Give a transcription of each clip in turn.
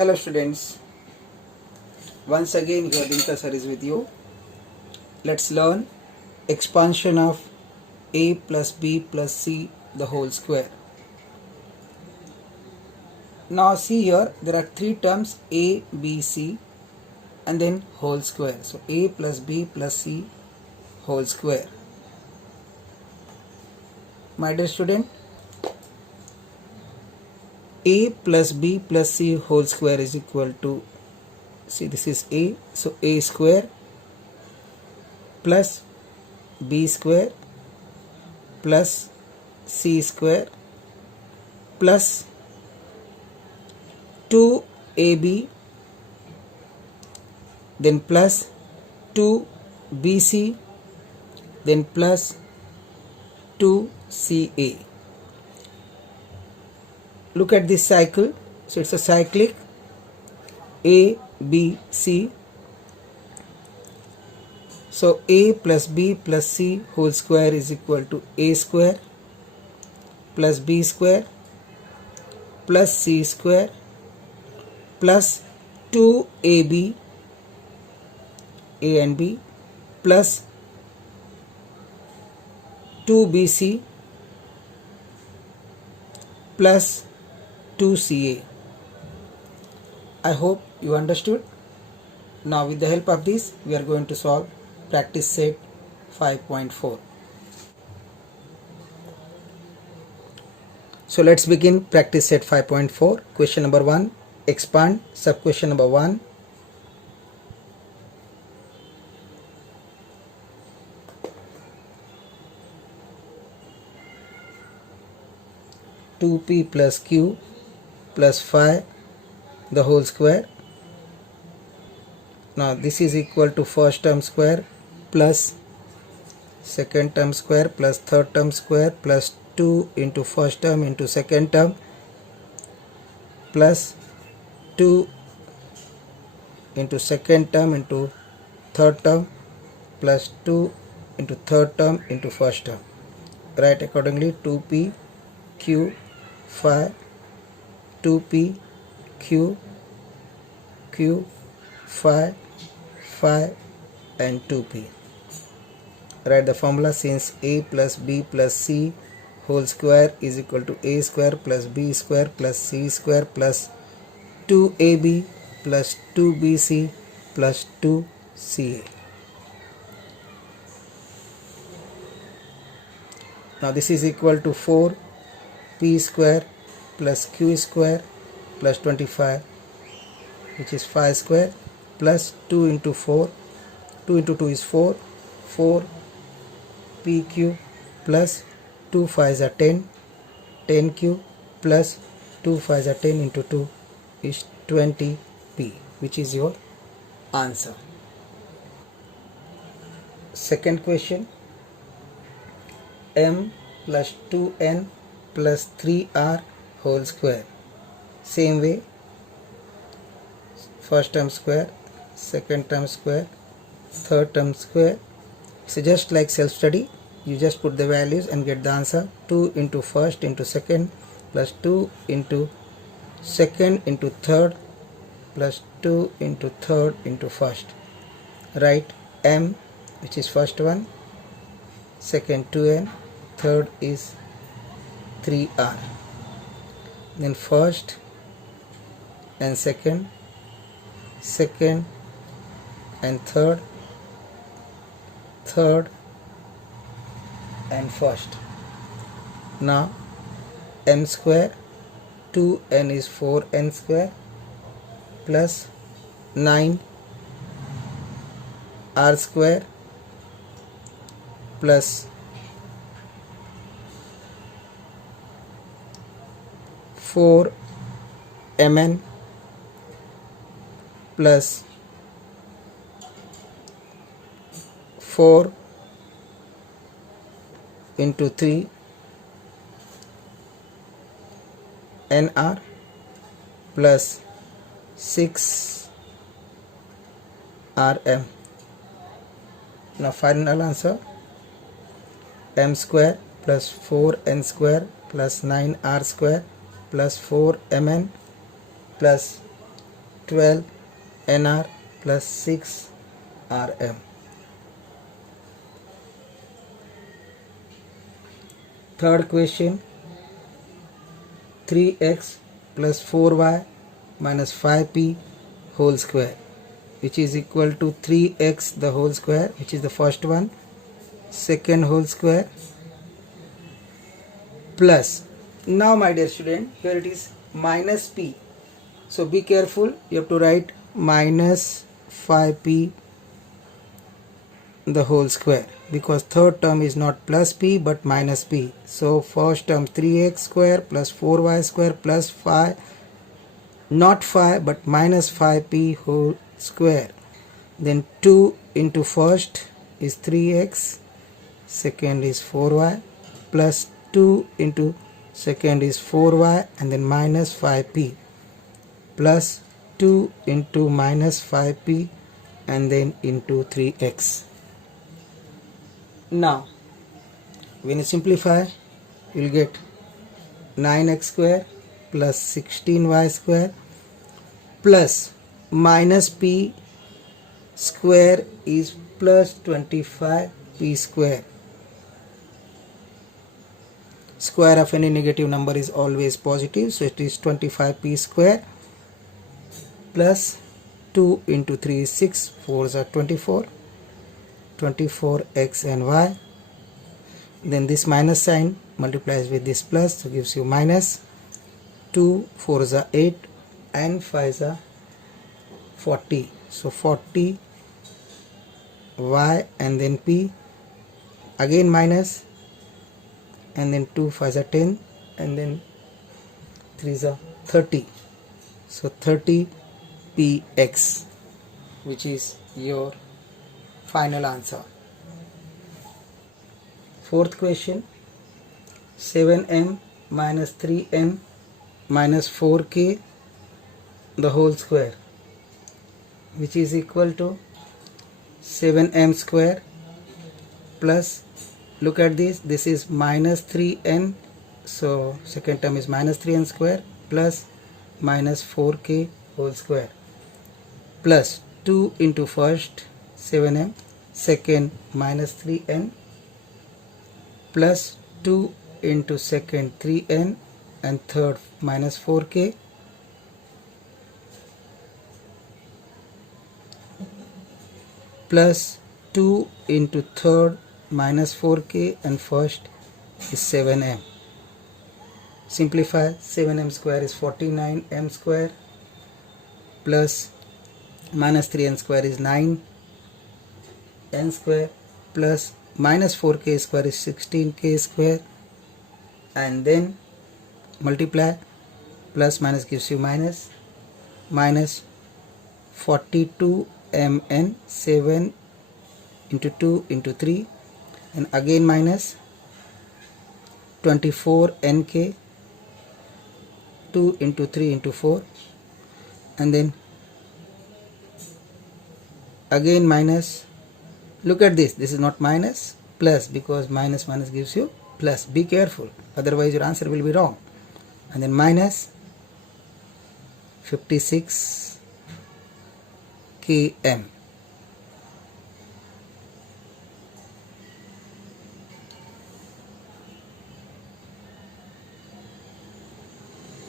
Hello students, once again your Dinka sir is with you. Let's learn expansion of a plus b plus c the whole square. Now see here, there are three terms a, b, c and then whole square. So a plus b plus c whole square. My dear student, a plus b plus c whole square is equal to, see this is a, so a square plus b square plus c square plus 2ab then plus 2bc then plus 2ca. Look at this cycle. So it's a cyclic a, b, c. So a plus b plus c whole square is equal to a square plus b square plus c square plus 2ab a and b plus 2bc plus 2ca. I hope you understood. Now with the help of this we are going to solve practice set 5.4. So let's begin practice set 5.4. Question number 1, expand sub question number 1. Two p plus q plus phi the whole square. Now this is equal to first term square plus second term square plus third term square plus 2 into first term into second term plus 2 into second term into third term plus 2 into third term into first term. Write accordingly 2p q phi 2p q q phi phi and 2p. Write the formula since a plus b plus c whole square is equal to a square plus b square plus c square plus 2ab plus 2bc plus 2ca. Now this is equal to 4p square plus q square plus 25, which is 5 square plus 2 into 4, 2 into 2 is 4, 4 pq plus 2 5s are 10, 10q plus 2 5s are 10 into 2 is 20p, which is your answer. Second question, m plus 2n plus 3r whole square. Same way, first term square, second term square, third term square. So just like self study, you just put the values and get the answer. 2 into first into second plus 2 into second into third plus 2 into third into first. Write m, which is first one, second 2n, third is 3r. Then first and second, second and third, third and first. Now m square 2n is 4n square plus 9 r square plus 4 mn plus 4 into 3 nr plus 6 rm. Now final answer, m square plus 4n square plus 9r square plus 4mn plus 12 nr plus 6 rm. Third question, 3x plus 4y minus 5p whole square, which is equal to 3x the whole square, which is the first one, second whole square, plus, now my dear student, here it is minus p. So be careful, you have to write minus 5p the whole square, because third term is not plus p but minus p. So first term 3x square plus 4y square plus 5, not 5 but minus 5p whole square. Then 2 into first is 3x, second is 4y, plus 2 into second is 4y, and then minus 5p, plus 2 into minus 5p, and then into 3x. Now when you simplify, you will get 9x square plus 16y square plus minus p square is plus 25p square. Square of any negative number is always positive, so it is 25p square plus 2 into 3 is 6, 4s are 24, 24x and y. Then this minus sign multiplies with this plus, so gives you minus 2, 4s are 8 and 5s are 40. So 40 y and then p, again minus, and then 2 5s are 10, and then 3s are 30. So 30px, which is your final answer. Fourth question, 7m minus 3m minus 4k the whole square, which is equal to 7m square plus, look at this is minus 3n, so second term is minus 3n square plus minus 4k whole square, plus 2 into first 7m, second minus 3n, plus 2 into second 3n, and third minus 4k, plus 2 into third minus 4k, and first is 7m. Simplify, 7m square is 49m square plus minus 3n square is 9n square plus minus 4k square is 16k square, and then multiply, plus minus gives you minus, minus 42mn, 7 into 2 into 3, and again minus 24nk, 2 into 3 into 4, and then again minus, look at this is not minus, plus, because minus minus gives you plus. Be careful, otherwise your answer will be wrong. And then minus 56 km.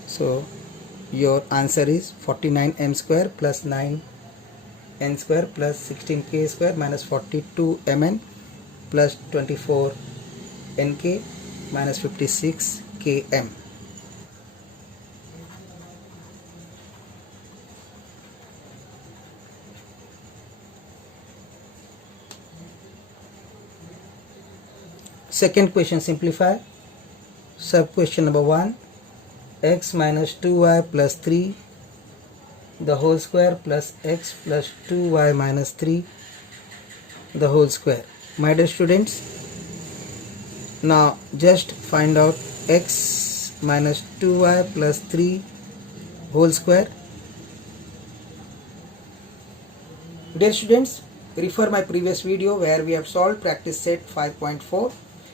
So your answer is 49m square plus 9n square plus 16k square minus 42mn plus 24nk minus 56 km. Second question, simplify. Sub question number 1, x minus 2y plus 3 the whole square plus x plus 2y minus 3 the whole square. My dear students, now just find out x minus 2y plus 3 whole square. Dear students, refer my previous video where we have solved practice set 5.4.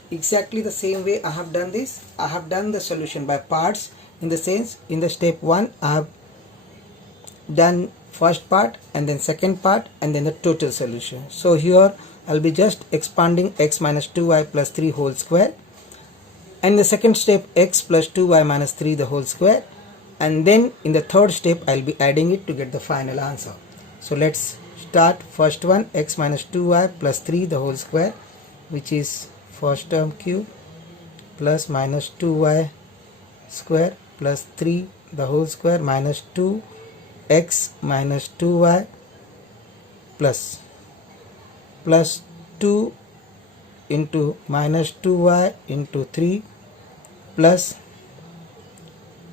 Exactly the same way I have done this. I have done the solution by parts, in the sense, in the step 1 I have done first part and then second part and then the total solution. So here I'll be just expanding x minus 2y plus 3 whole square, and the second step x plus 2y minus 3 the whole square, and then in the third step I'll be adding it to get the final answer. So let's start. First one, x minus 2y plus 3 the whole square, which is first term cube, plus minus 2y square plus 3 the whole square minus 2x minus 2y plus 2 into minus 2y into 3 plus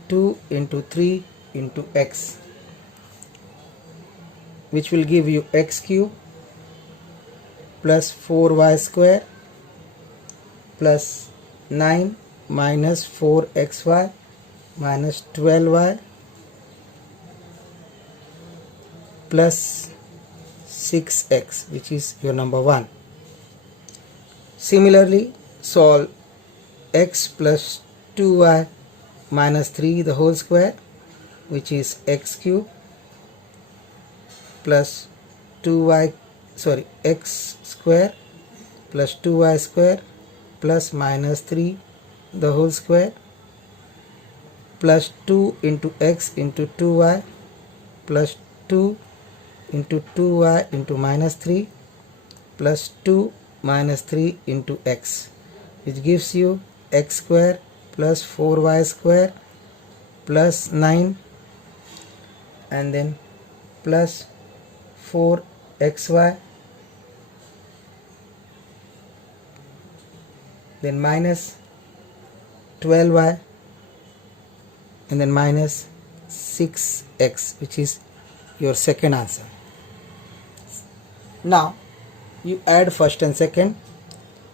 2 into 3 into x, which will give you x cube plus 4y square plus 9 minus 4xy minus 12y plus 6x, which is your number 1. Similarly, solve x plus 2y minus 3 the whole square, which is x cube plus x square plus 2y square plus minus 3 the whole square plus 2 into x into 2y plus 2 into 2y into minus 3 plus 2 minus 3 into x, which gives you x square plus 4y square plus 9 and then plus 4xy, then minus 12y and then minus 6x, which is your second answer. Now you add first and second.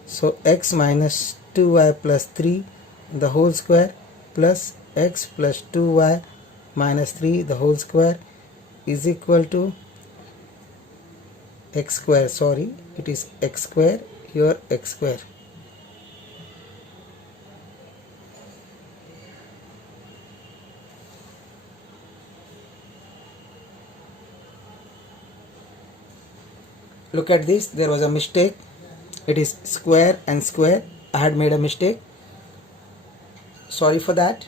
So x minus 2y plus 3 the whole square plus x plus 2y minus 3 the whole square is equal to x square, sorry, it is x square, here x square. Look at this, there was a mistake. It is square and square. I had made a mistake. Sorry for that.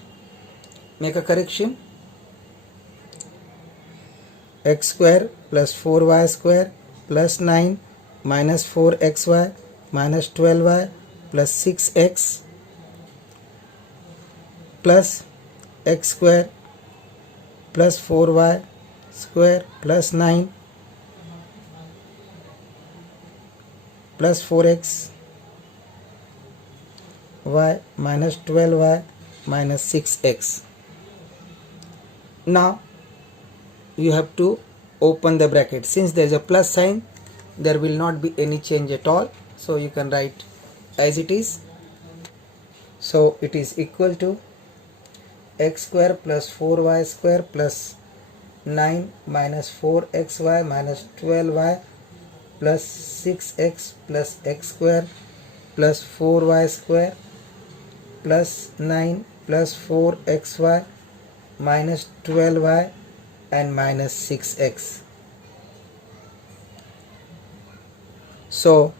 Make a correction. X square plus 4y square plus 9 minus 4xy minus 12y plus 6x plus x square plus 4y square plus 9 plus 4x y minus 12y minus 6x. Now you have to open the bracket. Since there is a plus sign, there will not be any change at all, so you can write as it is. So it is equal to x square plus 4y square plus 9 minus 4xy minus 12y plus 6x plus x square plus 4y square plus 9 plus 4xy minus 12y and minus 6x. So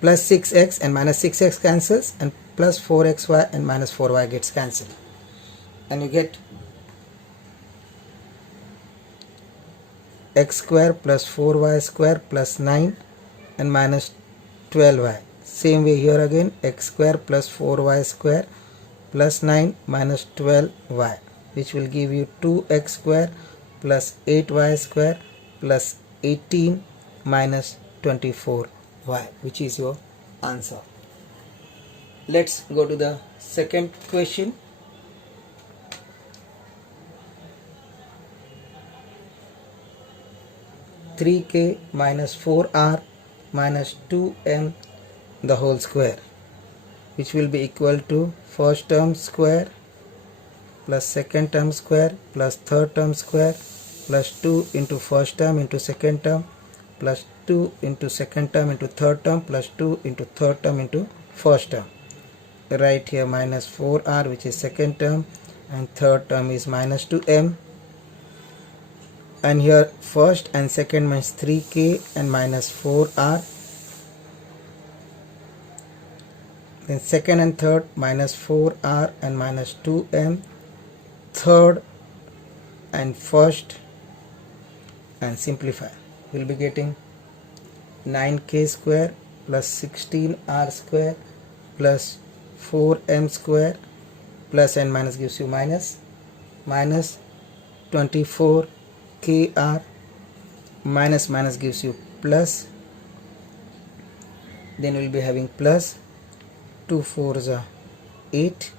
plus 6x and minus 6x cancels, and plus 4xy and minus 4y gets cancelled, and you get x square plus 4y square plus 9 and minus 12y. Same way here again, x square plus 4y square plus 9 minus 12y, which will give you 2x square plus 8y square plus 18 minus 24y, which is your answer. Let's go to the second question. (3k minus 4r minus 2m the whole square), which will be equal to first term square plus second term square plus third term square plus 2 into first term into second term plus 2 into second term into third term plus 2 into third term into first term. Right here minus 4r, which is second term, and third term is minus 2m and here first and second means 3k and minus 4r, then second and third minus 4r and minus 2m, third and first, and simplify. We'll be getting 9k square plus 16r square plus 4m square, plus and minus gives you minus, minus 24kr, minus minus gives you plus, then we'll be having plus 2 4s are 8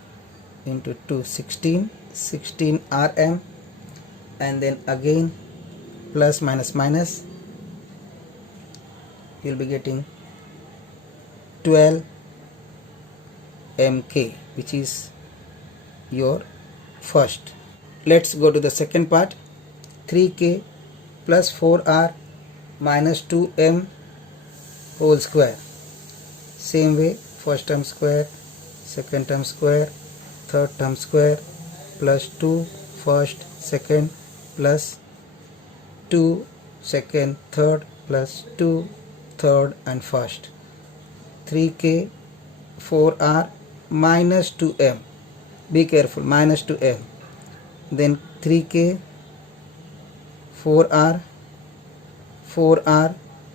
into 2 16, 16 rm, and then again plus minus minus, you'll be getting 12 mk, which is your first. Let's go to the second part. 3k plus 4r minus 2m whole square. Same way, first term square, second term square, third term square, plus 2 first, second, plus 2 second, third, plus 2 third and first. 3k 4r minus 2m, be careful, minus 2m, then 3k 4r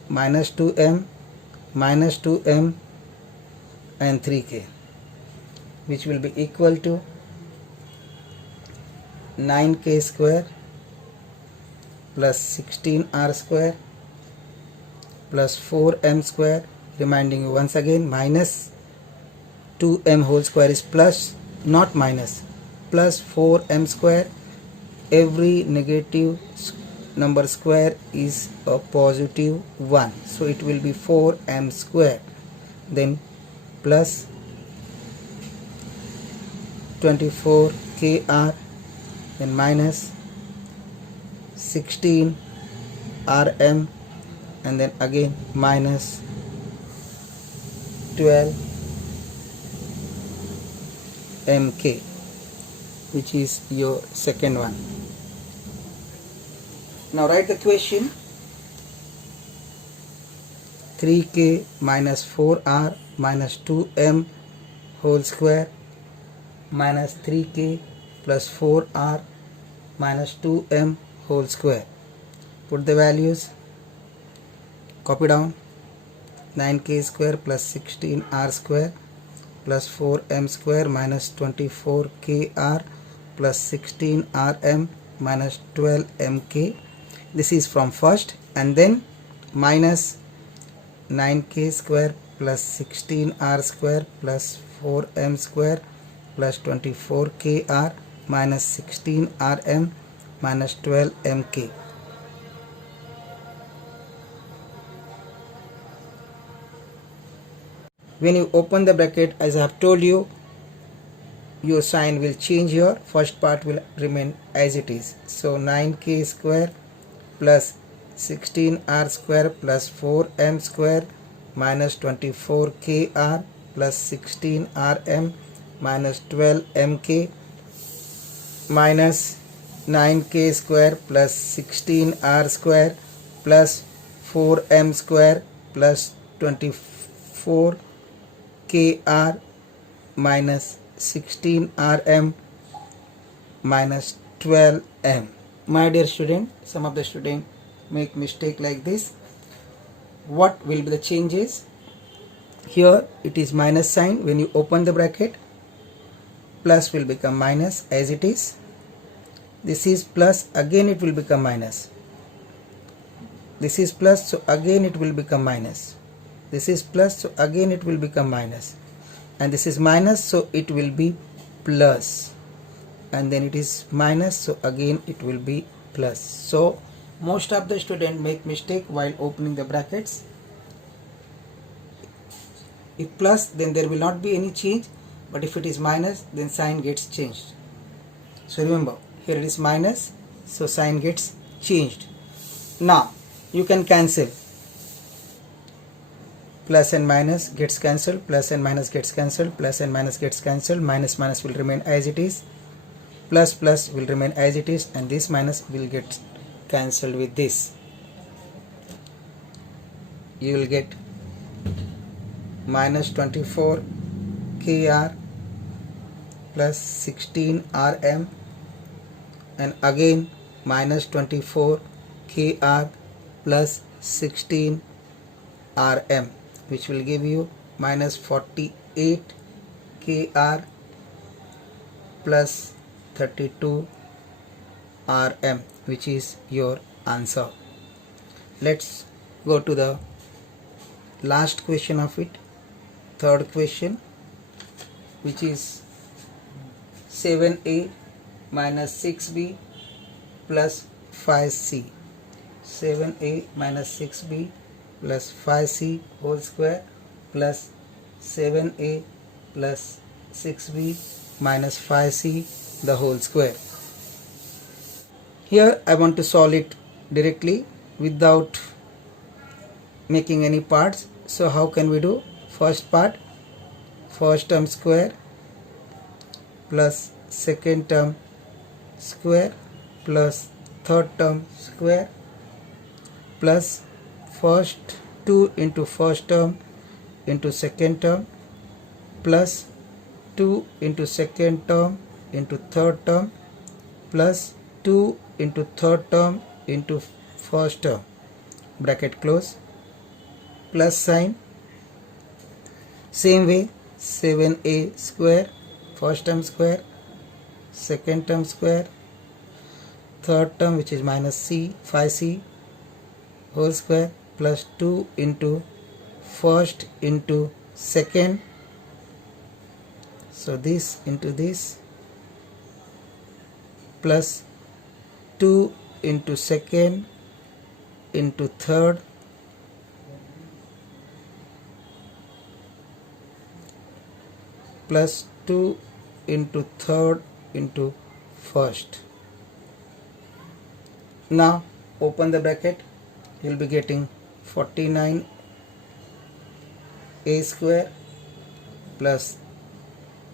minus 2m and 3k, which will be equal to 9k square plus 16r square plus 4m square, reminding you once again minus 2m whole square is plus, not minus, plus 4m square. Every negative number square is a positive 1, so it will be 4m square, then plus 24kr, then minus 16 rm, and then again minus 12 mk, which is your second one. Now write the question. 3k minus 4r minus 2m whole square minus 3k plus 4r minus 2m whole square. Put the values, copy down. 9k square plus 16r square plus 4m square minus 24kr plus 16rm minus 12mk. This is from first, and then minus 9k square plus 16r square plus 4m square plus 24kr minus 16rm minus 12mk. When you open the bracket, as I have told you, your sign will change here. First part will remain as it is. So 9k square plus 16r square plus 4m square minus 24kr plus 16rm minus 12mk minus 9k square plus 16r square plus 4m square plus 24kr minus 16rm minus 12m. My dear student, some of the students make mistake like this. What will be the changes? Here it is minus sign. When you open the bracket, plus will become minus as it is. This is plus, again it will become minus. This is plus, so again it will become minus. This is plus, so again it will become minus. And this is minus, so it will be plus. And then it is minus, so again it will be plus. So most of the students make mistake while opening the brackets. If plus, then there will not be any change, but if it is minus, then sign gets changed. So remember, here it is minus, so sign gets changed. Now you can cancel. Plus and minus gets cancelled, plus and minus gets cancelled, plus and minus gets cancelled, minus minus will remain as it is, plus plus will remain as it is, and this minus will get cancelled with this. You will get minus 24 kr plus 16 rm, and again minus 24 kr plus 16 rm, which will give you minus 48 kr plus 32 rm, which is your answer. Let's go to the last question of it, third question, which is 7a minus 6b plus 5c. 7a minus 6b plus 5c whole square plus 7a plus 6b minus 5c the whole square. Here I want to solve it directly without making any parts. So how can we do? First part, first term square plus second term square plus third term square plus first 2 into first term into second term plus 2 into second term into third term plus 2 into third term into first term, bracket close, plus sign. Same way 7a square, first term square, second term square, third term which is minus c, 5c whole square plus 2 into first into second, so this into this, plus 2 into second into third plus 2 into third into first. Now open the bracket, you will be getting 49 a square plus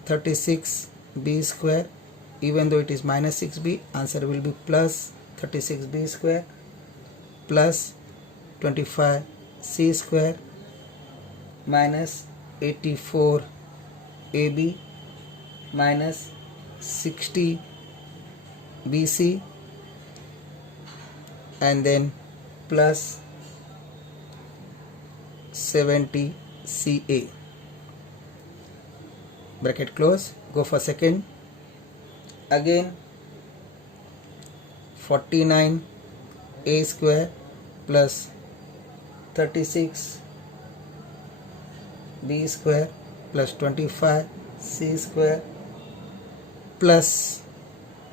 36 b square. Even though it is minus 6b, answer will be plus 36b square plus 25 c square minus 84 ab minus 60 bc, and then plus 70 ca, bracket close. Go for second. Again 49 a square plus 36 b square plus 25 c square plus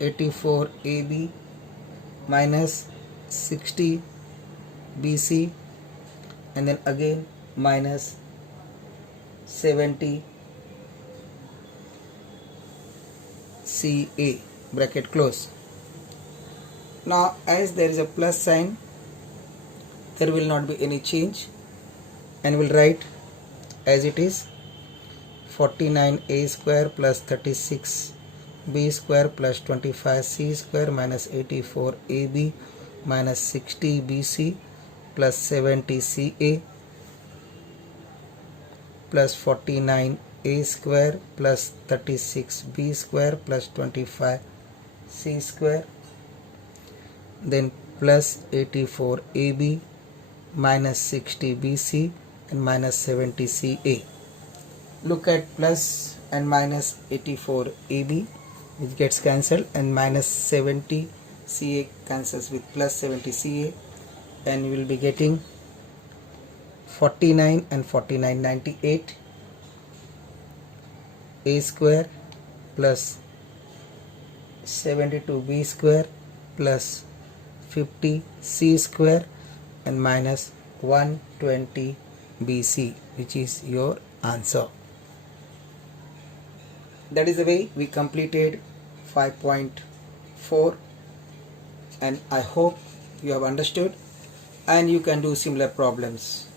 84 ab minus 60 bc, and then again minus 70 ca, bracket close. Now as there is a plus sign, there will not be any change, and we'll write as it is 49 a square plus 36 b square plus 25 c square minus 84 ab minus 60 bc plus 70 ca plus 49 a square plus 36 b square plus 25 c square, then plus 84 ab minus 60 bc and minus 70 ca. Look at plus and minus 84 ab, which gets cancelled, and minus 70 ca cancels with plus 70 ca, and you will be getting 49 and 49 98 a square plus 72 b square plus 50 c square and minus 120 bc, which is your answer. That is the way we completed 5.4, and I hope you have understood and you can do similar problems.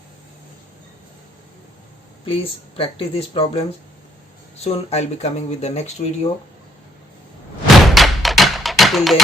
Please practice these problems. Soon I'll be coming with the next video. Till then,